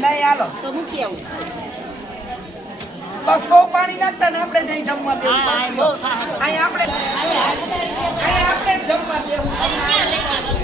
નહીં હાલો તો મૂકી આવું. બસ બહુ પાણી નાખતા ને આપણે જઈ જમવા દેવું અહીંયા આપણે જમવા દેવું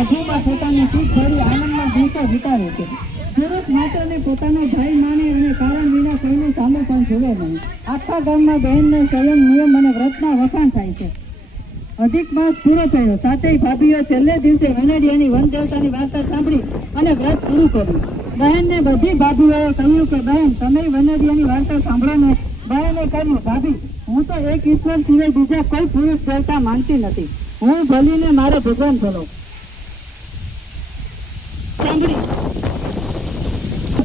વધુમાં પોતાની ચૂપ છોડી આનંદમાં દિવસો વિતાવે છે. પુરુષ માત્ર ને પોતાનો ભાઈ માને અને કારણ વિના કોઈની સામે પણ જોવે નહીં. આખા ગામમાં બહેનના સંયમ, નિયમ અને વ્રતના વખાણ થાય છે. અધિક માસ પૂરો થયો, સાતેય ભાભીઓ છેલ્લે દિવસે વનેડિયાની વન દેવતાની વાર્તા સાંભળી અને વ્રત પૂરું કર્યું. બહેનને બધી ભાભીઓએ કહ્યું કે બહેન, તમે વનેડિયાની વાર્તા સાંભળો ને. બહેને કહ્યું, ભાભી, હું તો એક ઈશ્વર સિવાય બીજા કોઈ પુરુષ દેવતા માનતી નથી. હું ભલીને મારે ભગવાન ભલો. સાંભળી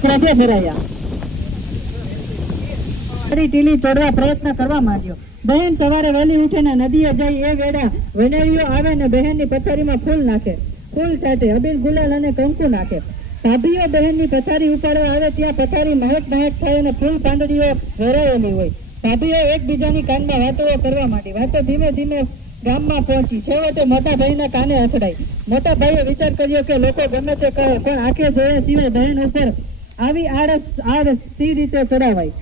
ક્રોધે ભરાયા. ટીલી તોડવા પ્રયત્ન કરવા માંડ્યો. બહેન સવારે વહેલી ઉઠીને નદીએ જઈ એ વેળા વેનેરીઓ આવે ને બહેનની પથારીમાં ફૂલ નાખે, ફૂલ છાંટે, અબીલ ગુલાલ અને કંકુ નાખે. ભાભીઓ બહેનની પથારી ઉપાડવા આવે ત્યાં પથારી મહેક મહેક થાય અને ફૂલ પાંદડીઓ ભરાયેલી હોય. ભાભીઓ એકબીજાની કાનમાં વાતો કરવા માંડી. વાતો ધીમે ધીમે ગામમાં પહોંચી. છેવટે મોટા ભાઈના કાને અથડાઈ. મોટા ભાઈએ વિચાર કર્યો કે લોકો ગમે તે કહે પણ આંખે જોયા સિવાય બહેન ઉપર આવી આળસ સી રીતે ચડાવાય.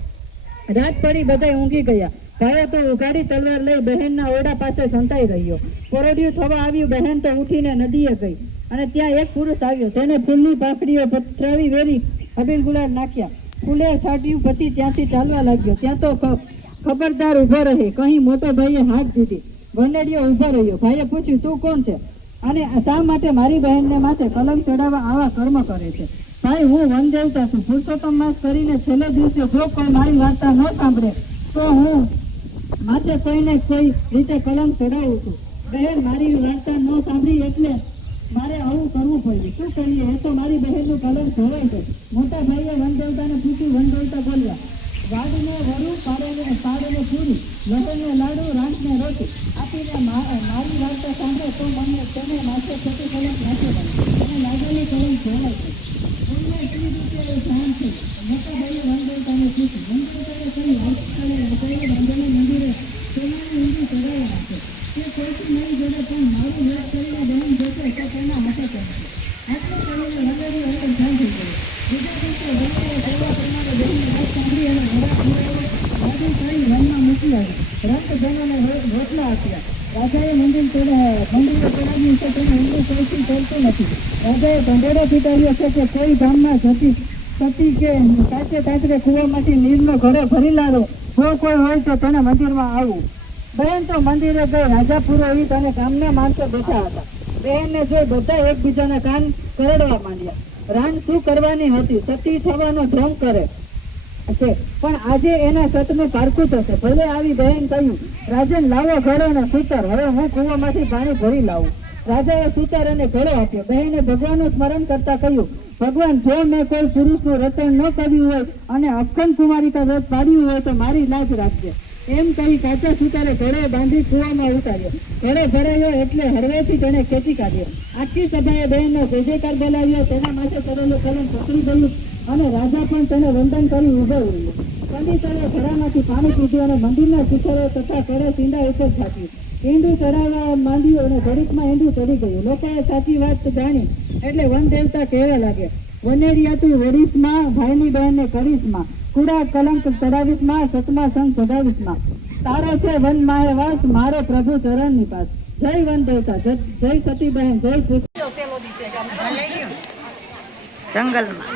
રાત પડી બધા ઊંઘી ગયા. ભાઈએ તો ઉઘાડી તલવાર લઈ બહેનના ઓરડા પાસે સંતાઈ રહ્યો. પરોડિયું થવા આવ્યું. બહેન તો ઉઠીને નદીએ ગઈ અને ત્યાં એક પુરુષ આવ્યો. તેને ફૂલની પાંખડીઓ પથરાવી વેરી અબીલ ગુલાલ નાખ્યા, ફૂલે છાંટ્યું, પછી ત્યાંથી ચાલવા લાગ્યો. ત્યાં તો ખબરદાર ઉભો રહે કહી મોટો ભાઈએ હાથ દીધી. વનેડિયો ઉભો રહ્યો. ભાઈએ પૂછ્યું, તું કોણ છે અને શા માટે મારી બહેનને માથે કલંક ચડાવવા આવા કર્મ કરે છે? ભાઈ, હું વન દેવતા છું. પુરુષોત્તમ માસ કરીને છેલ્લે દિવસે જો કોઈ મારી વાર્તા ન સાંભળે તો હું માથે કોઈને કોઈ રીતે કલંક ચડાવું છું. બહેન, મારી વાર્તા ન સાંભળી એટલે મારે આવું કરવું પડ્યું. શું કરીએ? એ તો મારી બહેનનું કલંક ધોવાય છે. મોટા ભાઈએ વન દેવતાને પૂછ્યું. વન દેવતા બોલ્યા, વાડને વરુ, પાડને પૂરી, લહણને લાડુ, રાંટને રોટી આપીને મારી વાર્તા સાંભળે તો મને તેને માથે ખોટી કલંક નાખી દે અને લાગેલી કલંક ધોવાય છે. એટલી રીતે શાંત છે. મોટા ભાઈએ વન દેવતાને પૂછ્યું. વન દેવતાએ કહ્યું, આવતીકાલે બાંધેલા મંદિરે સોનાની ઊંડી ચડાવવા નાખે. તે કોઈથી નહીં જોડે પણ મારું વ્રત કરીને બહેન જોશે તો તેના હાથે કરશે. આટલું કરીને વનેરીઓ એકદમ શાંત થઈ ગયો. બીજા દિવસે વનેરીએ કહેવા પ્રમાણે બહેનની વાત સાંભળી અને ઘોડા પૂરાવી ગાડી કરી વનમાં મોકલી આવી. રંગજનોને રોટલા આપ્યા. રાજાએ મંદિરે ચડાવ્યું છે તેને ઊંડું કોઈથી કરતું નથી. રાજાએ ઢંઢેરો પીટાવ્યો છે કે કોઈ ગામમાં સતી કે કાચે કાચરે કૂવામાંથી નીરનો ઘડો ભરી લાવો. જો કોઈ હોય તો તેને મંદિરમાં આવવું. બહેન તો મંદિરે ગઈ. રાજા, પુરોહિત અને ગામના માણસો બેઠા હતા. બહેનને જોઈ બધા એકબીજાના કાન કરડવા માંડ્યા. રાણ શું કરવાની હતી? સતી થવાનો ભ્રમ કરે છે પણ આજે એના સતનું પારખું થશે. ભલે આવી. બહેન કહ્યું, રાજન, લાવો ઘડો અને સૂતર. હવે હું કૂવામાંથી પાણી ભરી લાવું. રાજાએ સૂતર અને ઘડો આપ્યો. બહેને ભગવાનનું સ્મરણ કરતા કહ્યું, ભગવાન, જો મેં કોઈ પુરુષનું રટણ ન કર્યું હોય અને અખંડ કુમારિકા વ્રત પાડ્યું હોય તો મારી લાજ રાખજે. એમ કહી કાચા સૂતરે ઘડો બાંધી કૂવામાં ઉતાર્યો. ઘડો ભરાયો એટલે હળવેથી તેને ખેંચી કાઢ્યો. આખી સભાએ બહેનનો જય જયકાર બોલાવ્યો. તેના માથે કરેલું કલંક પકડી ગયું અને રાજા પણ તેને વંદન કરી ઉભો રહ્યો. પંડિતોએ ઘડામાંથી પાણી પીધું અને મંદિરના શિખરો તથા કડે સીંડા ઉપર છાપ્યું. ઈંડું ચડાવવા માંડ્યું અને ઘડીકમાં ઈંડું ચડી ગયું. લોકોએ સાચી વાત જાણી એટલે વન દેવતા કહેવા લાગ્યા, વનેડિયા તું વડીશમાં, ભાઈની બહેનને કરીશમાં, કુડા કલંક ચડાવીશમાં, સતમાં સંગ ચડાવીશમાં. તારો છે વન માહે વાસ, મારો પ્રભુ ચરણ નિપાસ. જય વન દેવતા, જય સતી બહેન, જય જંગલમાં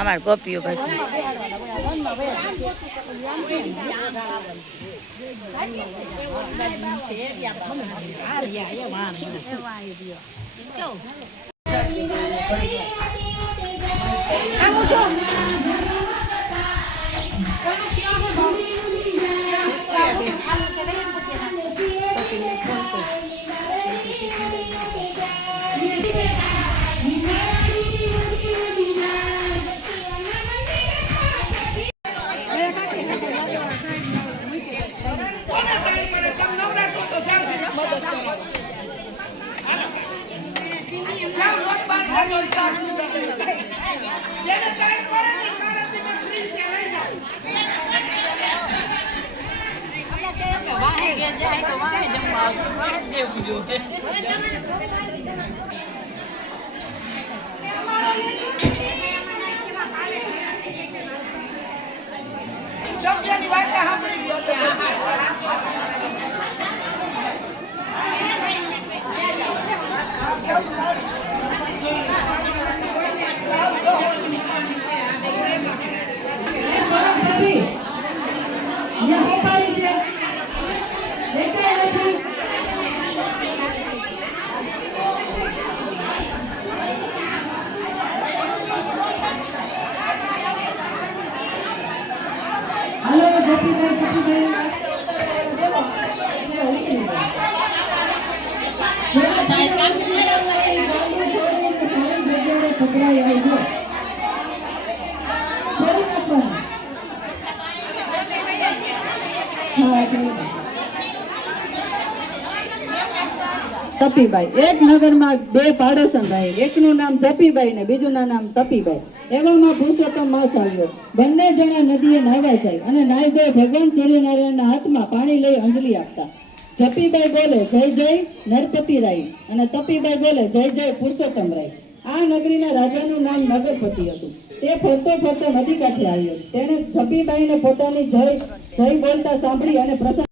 અમાર ગોપીઓ બધી તપીબાઈ. એક નગરમાં બે પાડોશન રહે. એકનું નામ જપીબાઈ ને બીજું નામ તપીબાઈ. એવામાં પુરુષોત્તમ માસ આવ્યો. બંને જણા નદીએ નાહવા જાય અને નાહી ધોઈ ભગવાન સૂર્યનારાયણના હાથમાં પાણી લઈ અંજલિ આપતા. જપીબાઈ બોલે જય જય નરપતિ રાય અને તપીબાઈ બોલે જય જય પુરુષોત્તમ રાય. આ નગરીના રાજાનું નામ નગરપતિ હતું. તે ફરતો ફરતો નદી કાંઠે આવ્યો. તેણે જપીબાઈને પોતાની જય જય બોલતા સાંભળી અને પ્રસન્ન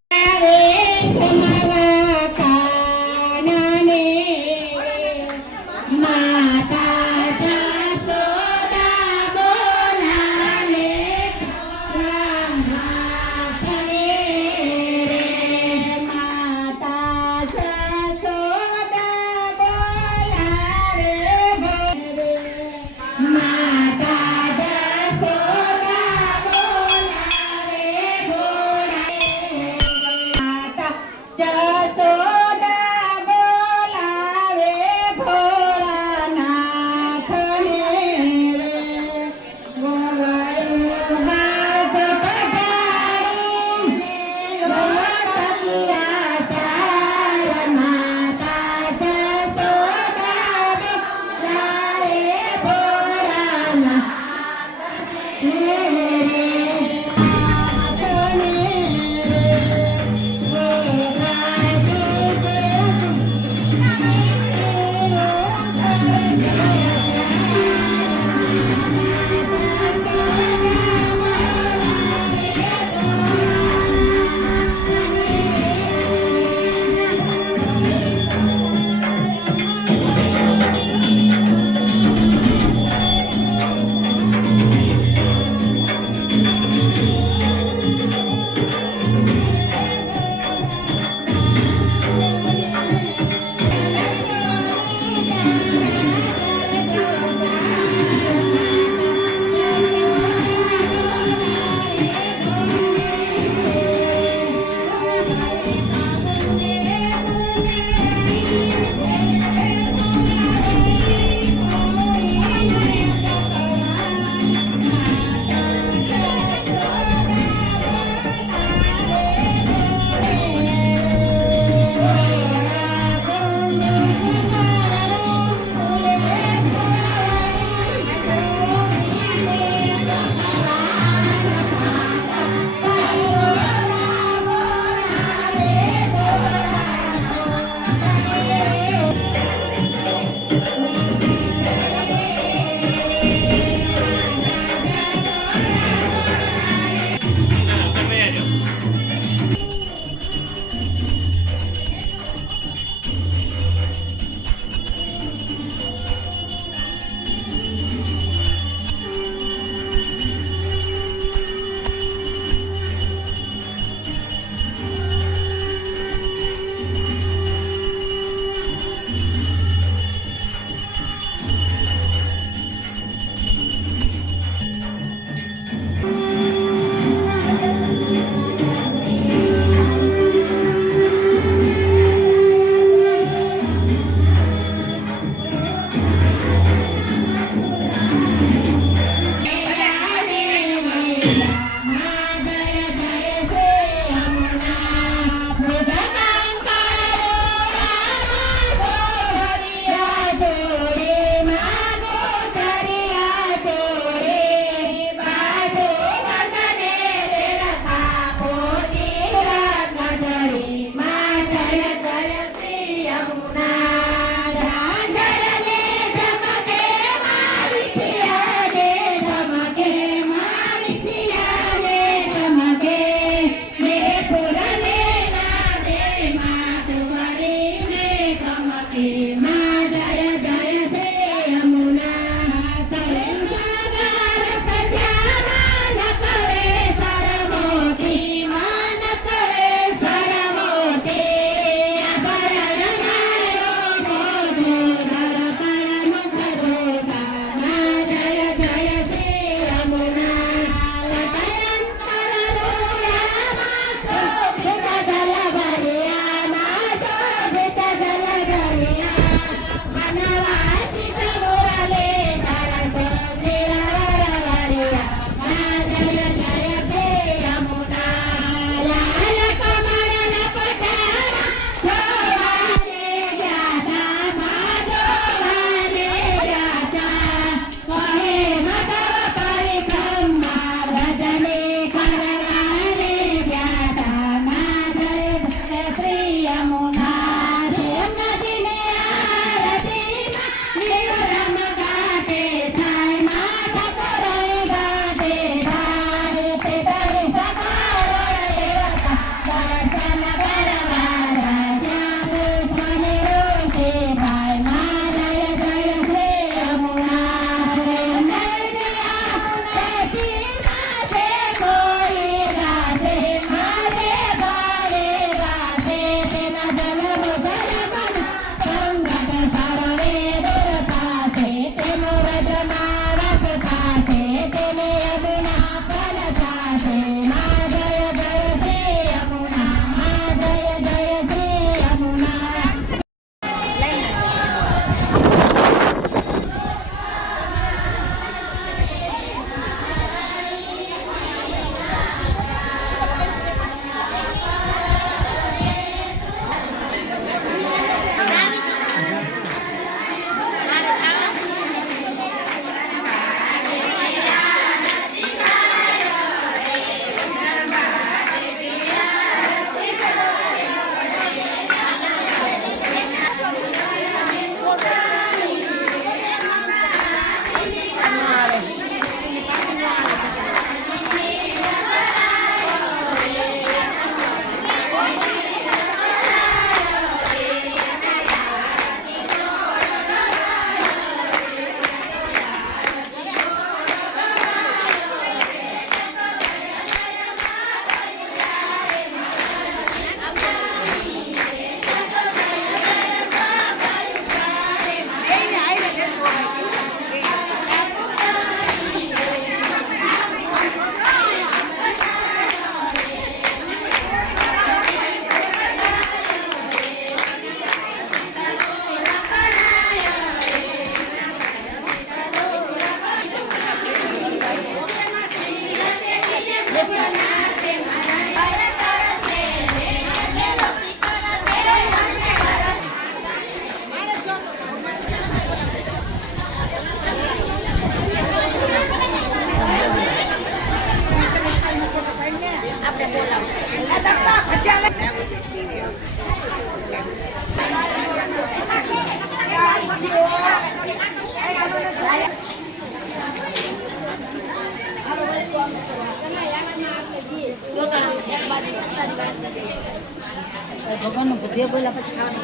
ભગવાનનું જે બોલ્યા પછી ખાવાનું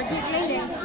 હજી લઈ લે.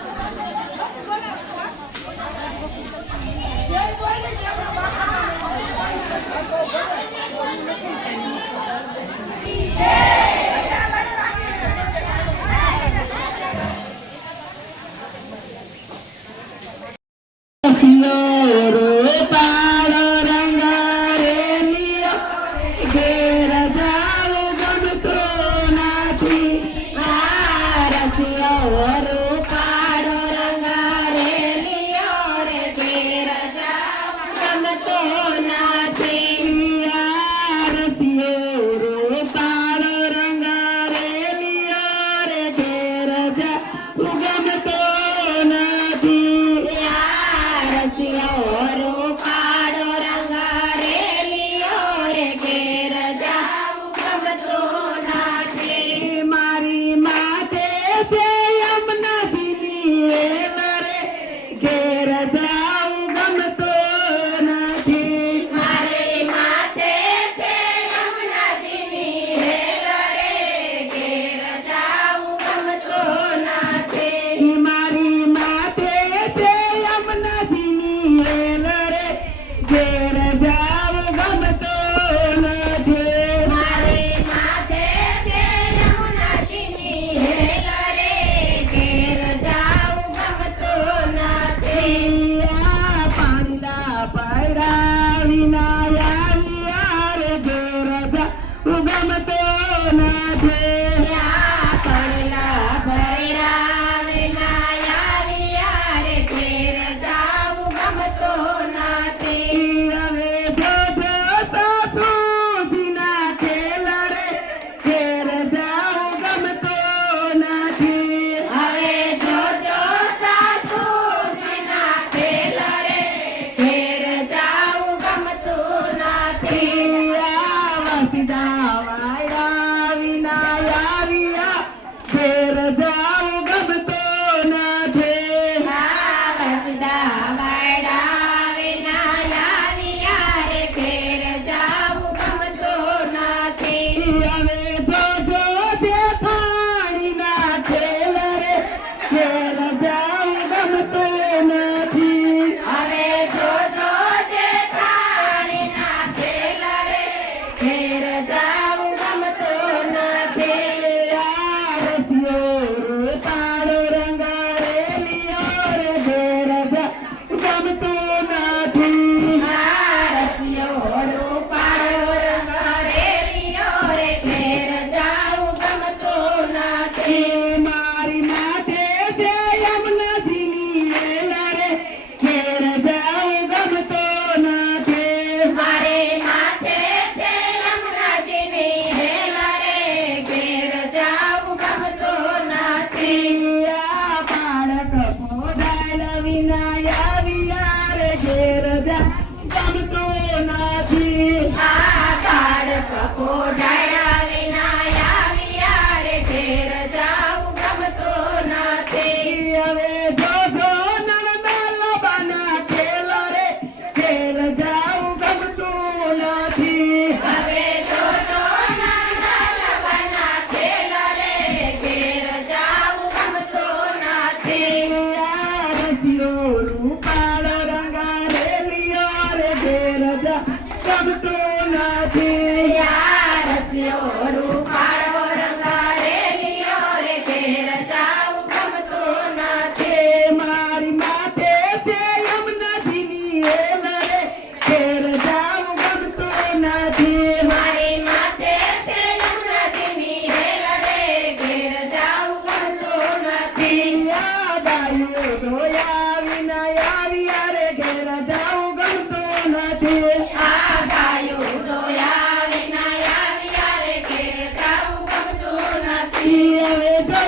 ઉડોયા વિના આવ્યા રે ઘેર જાઉં ગમતું નથી. આ ગાયો ડોયા વિના આવ્યા રે ઘેર જાવું ગમતું નથી. હવે જો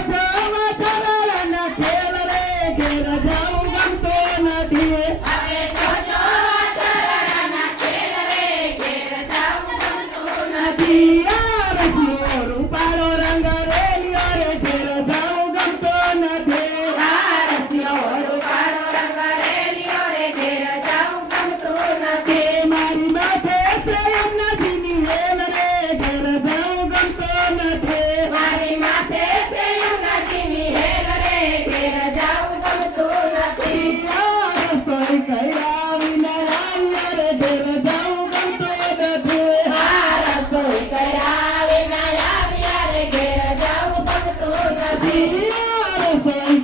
વાછરડાના ખેલ રે ઘેર જાઉં ગમતું નથી. હવે જોજો ચરણાના ખેલ રે ઘેર જાવું ગમતું નથી. આ રસિયો રૂપાળો રંગ રેલિયો રે ઘેર જાઉં ગમતો નથી. આ રસિયો રૂપાળો રંગ રેલિયો રે ઘેર જાવું ગમતું નથી. મારી માથે છે એમનાથીની વેલ રે ઘેર જાઉં ગમતો નથી. મારી માથે છે યમુનાજીની હેલ રે ઘેર જાવું ગમતું નથી. આ રસોઈ કર્યા વિના આવ્યા રે ઘેર જાઉં ગમતો નથી. આ રસોઈ કર્યા વિના આવ્યા રે ઘેર જાવું ગમતું નથી. આ રસોઈ